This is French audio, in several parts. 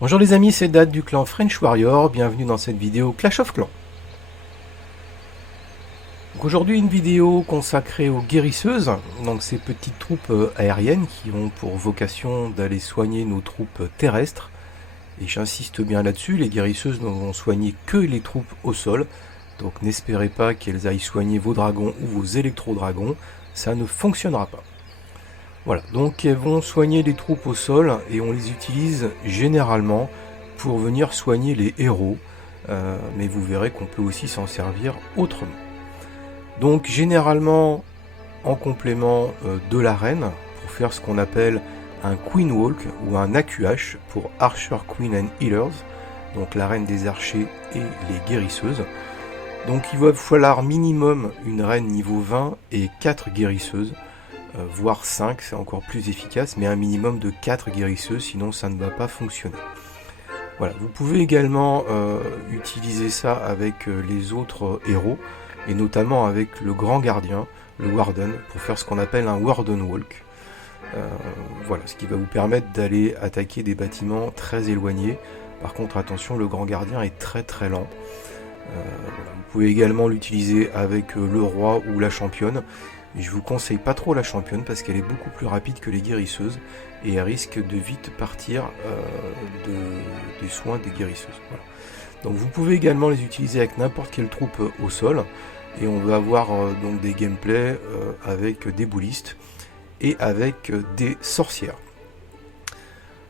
Bonjour les amis, c'est Dad du clan French Warrior, bienvenue dans cette vidéo Clash of Clans. Donc aujourd'hui une vidéo consacrée aux guérisseuses, donc ces petites troupes aériennes qui ont pour vocation d'aller soigner nos troupes terrestres. Et j'insiste bien là-dessus, les guérisseuses ne vont soigner que les troupes au sol, donc n'espérez pas qu'elles aillent soigner vos dragons ou vos électro-dragons, ça ne fonctionnera pas. Voilà, donc elles vont soigner les troupes au sol et on les utilise généralement pour venir soigner les héros, mais vous verrez qu'on peut aussi s'en servir autrement. Donc généralement en complément de l'arène, pour faire ce qu'on appelle un Queen Walk ou un AQH pour Archer, Queen and Healers, donc l'arène des archers et les guérisseuses. Donc il va falloir minimum une reine niveau 20 et 4 guérisseuses, voire 5, c'est encore plus efficace, mais un minimum de 4 guérisseuses, sinon ça ne va pas fonctionner. Voilà, vous pouvez également utiliser ça avec les autres héros, et notamment avec le grand gardien, le Warden, pour faire ce qu'on appelle un Warden Walk. Voilà, ce qui va vous permettre d'aller attaquer des bâtiments très éloignés. Par contre, attention, le grand gardien est très très lent. Voilà. Vous pouvez également l'utiliser avec le roi ou la championne. Et je vous conseille pas trop la championne parce qu'elle est beaucoup plus rapide que les guérisseuses et elle risque de vite partir des soins des guérisseuses. Voilà. Donc vous pouvez également les utiliser avec n'importe quelle troupe au sol et on va avoir donc des gameplays avec des boulistes et avec des sorcières.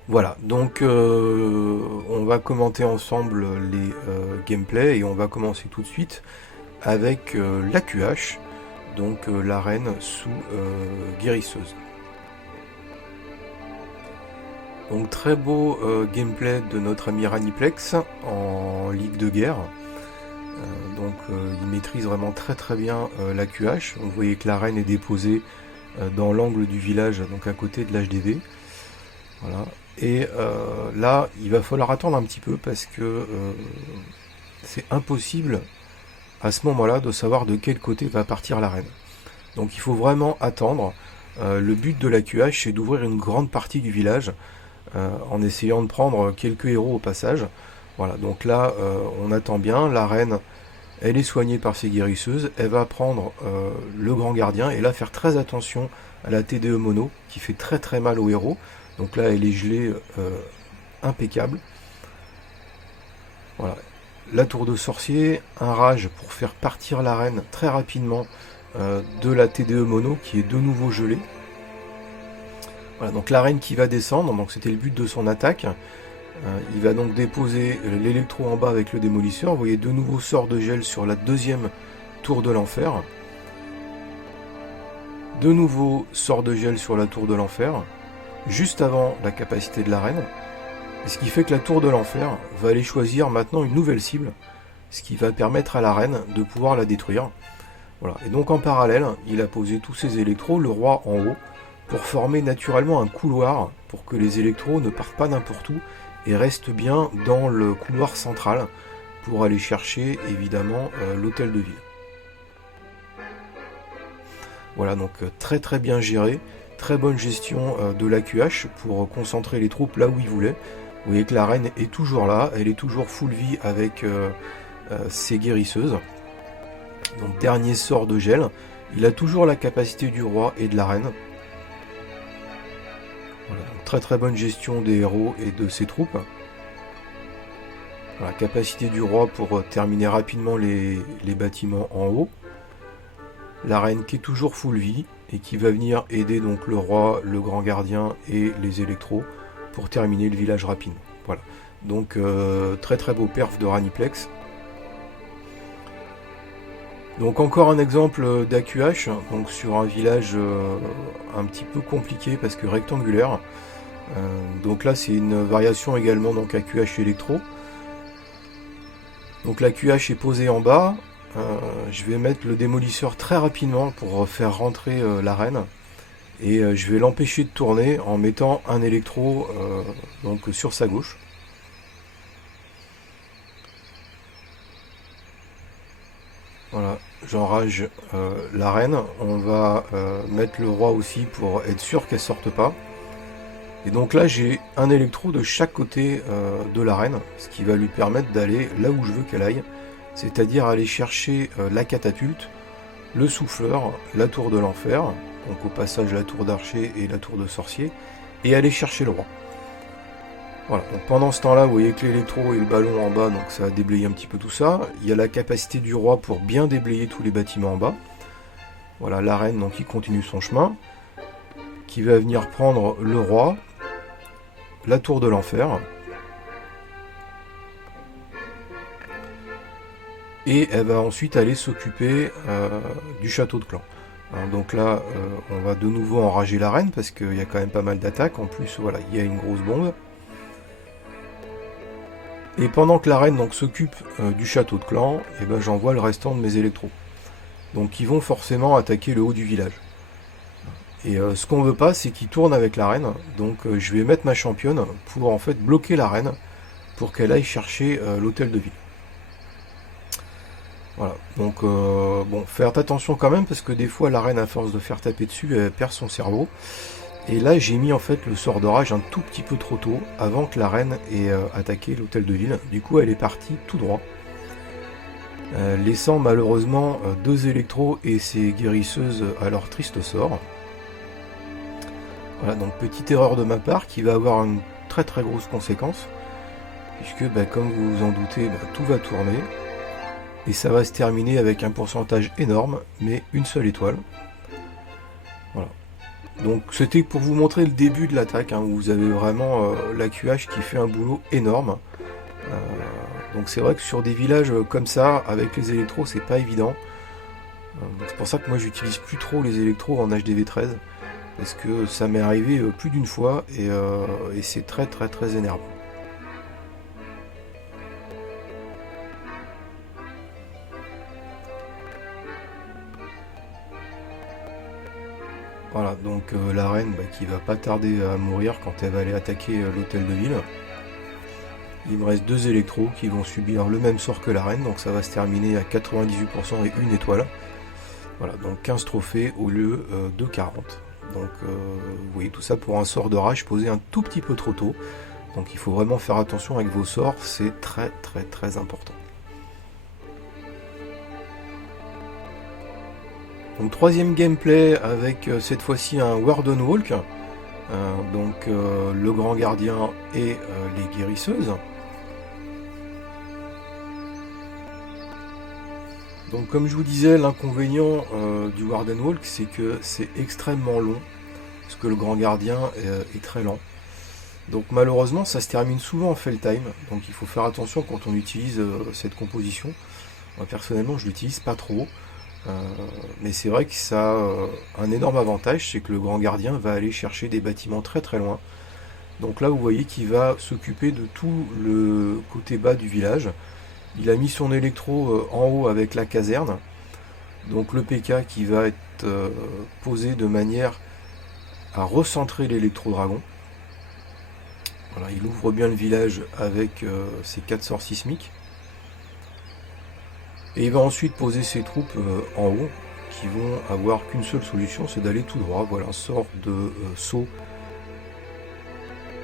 Voilà, donc on va commenter ensemble les gameplays et on va commencer tout de suite avec l'AQH, donc l'arène sous guérisseuse. Donc très beau gameplay de notre ami Raniplex en ligue de guerre. Il maîtrise vraiment très très bien l'AQH. Vous voyez que l'arène est déposée dans l'angle du village, donc à côté de l'HDV. Voilà. Et là, il va falloir attendre un petit peu parce que c'est impossible à ce moment-là de savoir de quel côté va partir l'arène. Donc il faut vraiment attendre. Le but de la QH, c'est d'ouvrir une grande partie du village en essayant de prendre quelques héros au passage. Voilà, donc là, on attend bien. La reine, elle est soignée par ses guérisseuses. Elle va prendre le grand gardien et là faire très attention à la TDE mono qui fait très très mal aux héros. Donc là, elle est gelée impeccable. Voilà. La tour de sorcier, un rage pour faire partir la reine très rapidement de la TDE mono qui est de nouveau gelée. Voilà, donc la reine qui va descendre, donc c'était le but de son attaque. Il va donc déposer l'électro en bas avec le démolisseur. Vous voyez de nouveaux sorts de gel sur la deuxième tour de l'enfer. De nouveaux sorts de gel sur la tour de l'enfer, juste avant la capacité de la reine. Et ce qui fait que la tour de l'enfer va aller choisir maintenant une nouvelle cible, ce qui va permettre à la reine de pouvoir la détruire. Voilà. Et donc en parallèle, il a posé tous ses électros, le roi en haut, pour former naturellement un couloir pour que les électros ne partent pas n'importe où et restent bien dans le couloir central pour aller chercher évidemment l'hôtel de ville. Voilà, donc très très bien géré, très bonne gestion de l'AQH pour concentrer les troupes là où il voulait. Vous voyez que la reine est toujours là, elle est toujours full vie avec ses guérisseuses. Donc dernier sort de gel, il a toujours la capacité du roi et de la reine. Voilà, donc très très bonne gestion des héros et de ses troupes. Voilà, capacité du roi pour terminer rapidement les bâtiments en haut. La reine qui est toujours full vie et qui va venir aider donc le roi, le grand gardien et les électros pour terminer le village rapidement. Voilà. Donc très très beau perf de Raniplex. Donc encore un exemple d'AQH, donc sur un village un petit peu compliqué parce que rectangulaire. Donc là c'est une variation également donc AQH électro. Donc la QH est posée en bas. Je vais mettre le démolisseur très rapidement pour faire rentrer la reine. Et je vais l'empêcher de tourner en mettant un électro donc sur sa gauche. Voilà, j'enrage la reine. On va mettre le roi aussi pour être sûr qu'elle sorte pas. Et donc là j'ai un électro de chaque côté de l'arène, ce qui va lui permettre d'aller là où je veux qu'elle aille, c'est-à-dire aller chercher la catapulte, le souffleur, la tour de l'enfer, donc au passage la tour d'archer et la tour de sorcier, et aller chercher le roi. Voilà, donc pendant ce temps-là, vous voyez que l'électro et le ballon en bas, donc ça a déblayé un petit peu tout ça. Il y a la capacité du roi pour bien déblayer tous les bâtiments en bas. Voilà, l'arène donc qui continue son chemin, qui va venir prendre le roi, la tour de l'enfer, et elle va ensuite aller s'occuper du château de clan. Donc là, on va de nouveau enrager l'arène parce qu'il y a quand même pas mal d'attaques. En plus, voilà, il y a une grosse bombe. Et pendant que la reine s'occupe du château de clan, et ben, j'envoie le restant de mes électros. Donc ils vont forcément attaquer le haut du village. Et ce qu'on veut pas, c'est qu'ils tournent avec la reine. Donc je vais mettre ma championne pour en fait bloquer la reine pour qu'elle aille chercher l'hôtel de ville. Voilà, donc bon, faire attention quand même parce que des fois la reine à force de faire taper dessus, elle perd son cerveau. Et là, j'ai mis en fait le sort d'orage un tout petit peu trop tôt, avant que la reine ait attaqué l'hôtel de ville. Du coup, elle est partie tout droit, laissant malheureusement 2 électros et ses guérisseuses à leur triste sort. Voilà, donc petite erreur de ma part qui va avoir une très très grosse conséquence, puisque comme vous vous en doutez, tout va tourner. Et ça va se terminer avec un pourcentage énorme, mais une seule étoile. Voilà. Donc c'était pour vous montrer le début de l'attaque, où vous avez vraiment l'AQH qui fait un boulot énorme. Donc c'est vrai que sur des villages comme ça, avec les électros, c'est pas évident. C'est pour ça que moi j'utilise plus trop les électros en HDV 13, parce que ça m'est arrivé plus d'une fois, et c'est très très très énervant. Voilà, donc la reine qui va pas tarder à mourir quand elle va aller attaquer l'hôtel de ville. Il me reste 2 électros qui vont subir le même sort que la reine, donc ça va se terminer à 98% et une étoile. Voilà, donc 15 trophées au lieu de 40. Donc vous voyez tout ça pour un sort de rage posé un tout petit peu trop tôt. Donc il faut vraiment faire attention avec vos sorts, c'est très très très important. Donc troisième gameplay avec cette fois-ci un Warden Walk, donc le grand gardien et les guérisseuses. Donc comme je vous disais, l'inconvénient du Warden Walk, c'est que c'est extrêmement long, parce que le grand gardien est très lent. Donc malheureusement ça se termine souvent en fail time, donc il faut faire attention quand on utilise cette composition. Moi personnellement je l'utilise pas trop. Mais c'est vrai que ça a un énorme avantage, c'est que le grand gardien va aller chercher des bâtiments très très loin. Donc là vous voyez qu'il va s'occuper de tout le côté bas du village. Il a mis son électro en haut avec la caserne. Donc le PK qui va être posé de manière à recentrer l'électro-dragon. Voilà, il ouvre bien le village avec ses 4 sorts sismiques. Et il va ensuite poser ses troupes en haut, qui vont avoir qu'une seule solution, c'est d'aller tout droit. Voilà, un sort de saut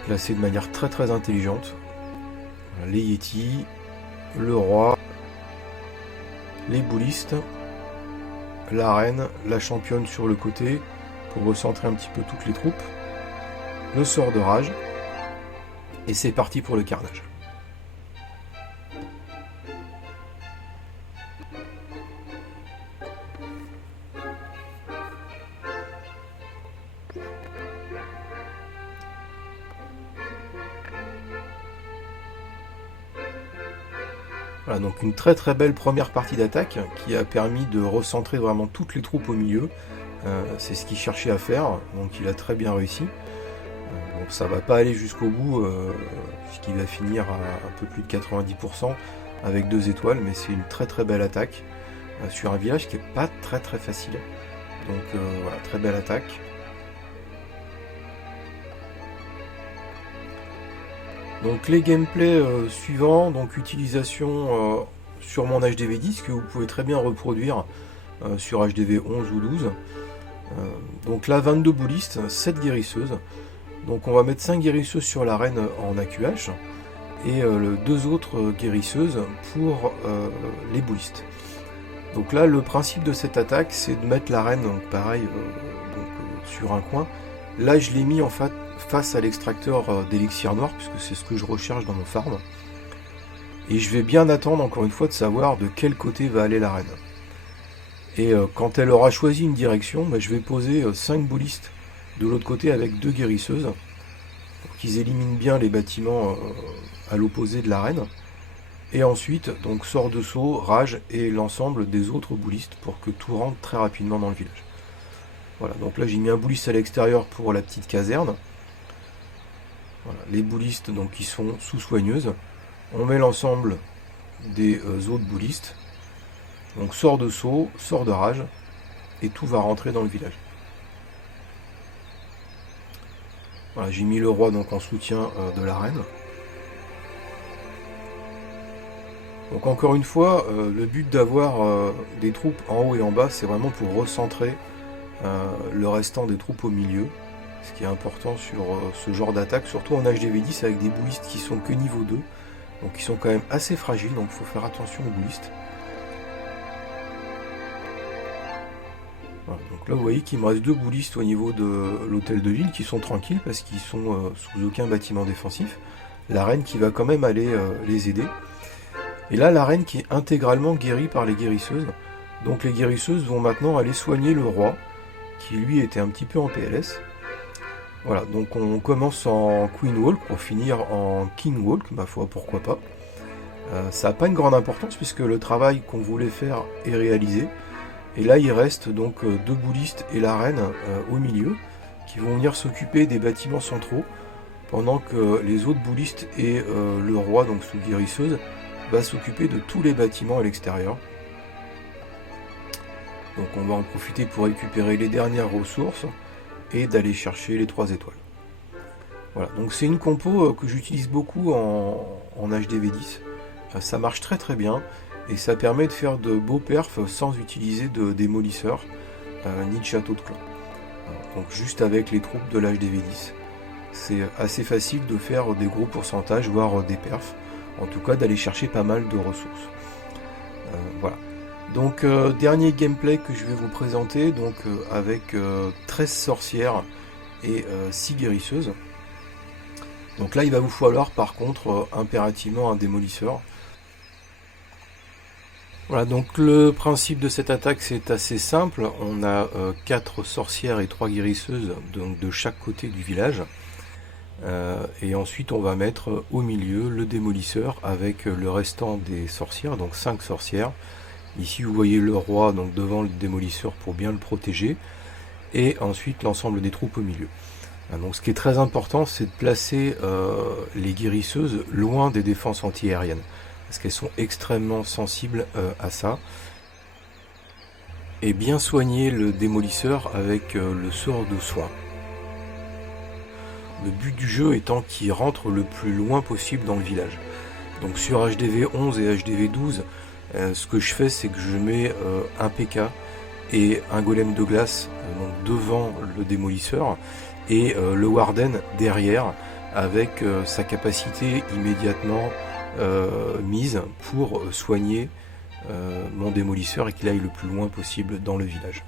placé de manière très très intelligente. Voilà, les Yétis, le roi, les boulistes, la reine, la championne sur le côté, pour recentrer un petit peu toutes les troupes, le sort de rage, et c'est parti pour le carnage. Voilà, donc une très très belle première partie d'attaque qui a permis de recentrer vraiment toutes les troupes au milieu. C'est ce qu'il cherchait à faire, donc il a très bien réussi. Bon, ça va pas aller jusqu'au bout, puisqu'il va finir à un peu plus de 90% avec 2 étoiles, mais c'est une très très belle attaque sur un village qui est pas très très facile. Donc voilà, très belle attaque. Donc les gameplays suivants, donc utilisation sur mon HDV10 que vous pouvez très bien reproduire sur HDV 11 ou 12. Donc là 22 boulistes, 7 guérisseuses. Donc on va mettre 5 guérisseuses sur l'arène en AQH et 2 autres guérisseuses pour les boulistes. Donc là, le principe de cette attaque, c'est de mettre l'arène, pareil, sur un coin. Là, je l'ai mis en fait face à l'extracteur d'élixir noir, puisque c'est ce que je recherche dans mon farm. Et je vais bien attendre, encore une fois, de savoir de quel côté va aller l'arène. Et quand elle aura choisi une direction, je vais poser 5 boulistes de l'autre côté avec 2 guérisseuses, pour qu'ils éliminent bien les bâtiments à l'opposé de l'arène. Et ensuite, donc sort de saut, rage et l'ensemble des autres boulistes pour que tout rentre très rapidement dans le village. Voilà, donc là j'ai mis un bouliste à l'extérieur pour la petite caserne. Voilà, les boulistes donc qui sont sous soigneuse. On met l'ensemble des autres boulistes. Donc sort de saut, sort de rage, et tout va rentrer dans le village. Voilà, j'ai mis le roi donc en soutien de la reine. Donc encore une fois, le but d'avoir des troupes en haut et en bas, c'est vraiment pour recentrer le restant des troupes au milieu, ce qui est important sur ce genre d'attaque, surtout en HDV10 avec des boulistes qui sont que niveau 2, donc qui sont quand même assez fragiles, donc il faut faire attention aux boulistes. Voilà, donc là vous voyez qu'il me reste 2 boulistes au niveau de l'hôtel de ville qui sont tranquilles parce qu'ils sont sous aucun bâtiment défensif. La reine qui va quand même aller les aider. Et là, la reine qui est intégralement guérie par les guérisseuses. Donc les guérisseuses vont maintenant aller soigner le roi, qui lui était un petit peu en PLS. Voilà, donc on commence en Queen Walk pour finir en King Walk, ma foi, pourquoi pas. Ça n'a pas une grande importance puisque le travail qu'on voulait faire est réalisé. Et là, il reste donc 2 boulistes et la reine au milieu, qui vont venir s'occuper des bâtiments centraux, pendant que les autres boulistes et le roi, donc sous guérisseuse, va s'occuper de tous les bâtiments à l'extérieur. Donc on va en profiter pour récupérer les dernières ressources et d'aller chercher les 3 étoiles. Voilà, donc c'est une compo que j'utilise beaucoup en HDV10. Ça marche très très bien et ça permet de faire de beaux perfs sans utiliser de démolisseurs ni de château de clan. Donc juste avec les troupes de l'HDV10. C'est assez facile de faire des gros pourcentages, voire des perfs. En tout cas d'aller chercher pas mal de ressources. Voilà. Donc dernier gameplay que je vais vous présenter, donc avec 13 sorcières et 6 guérisseuses. Donc là il va vous falloir par contre impérativement un démolisseur. Voilà, donc le principe de cette attaque c'est assez simple. On a 4 sorcières et 3 guérisseuses donc de chaque côté du village. Et ensuite on va mettre au milieu le démolisseur avec le restant des sorcières, donc 5 sorcières. Ici vous voyez le roi donc devant le démolisseur pour bien le protéger, et ensuite l'ensemble des troupes au milieu. Donc ce qui est très important, c'est de placer les guérisseuses loin des défenses anti-aériennes, parce qu'elles sont extrêmement sensibles à ça. Et bien soigner le démolisseur avec le sort de soin. Le but du jeu étant qu'il rentre le plus loin possible dans le village. Donc sur HDV 11 et HDV 12, ce que je fais c'est que je mets un PK et un golem de glace donc devant le démolisseur et le Warden derrière avec sa capacité immédiatement mise pour soigner mon démolisseur et qu'il aille le plus loin possible dans le village.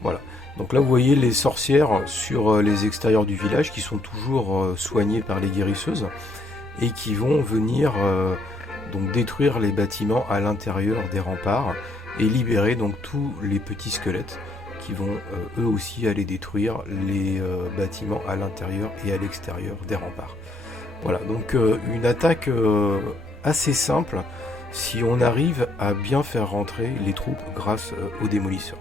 Voilà. Donc là vous voyez les sorcières sur les extérieurs du village qui sont toujours soignées par les guérisseuses et qui vont venir donc détruire les bâtiments à l'intérieur des remparts et libérer donc tous les petits squelettes qui vont eux aussi aller détruire les bâtiments à l'intérieur et à l'extérieur des remparts. Voilà, donc une attaque assez simple si on arrive à bien faire rentrer les troupes grâce aux démolisseurs.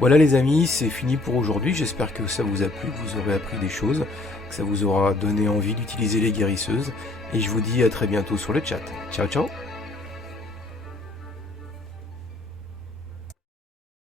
Voilà les amis, c'est fini pour aujourd'hui, j'espère que ça vous a plu, que vous aurez appris des choses, que ça vous aura donné envie d'utiliser les guérisseuses, et je vous dis à très bientôt sur le chat. Ciao ciao.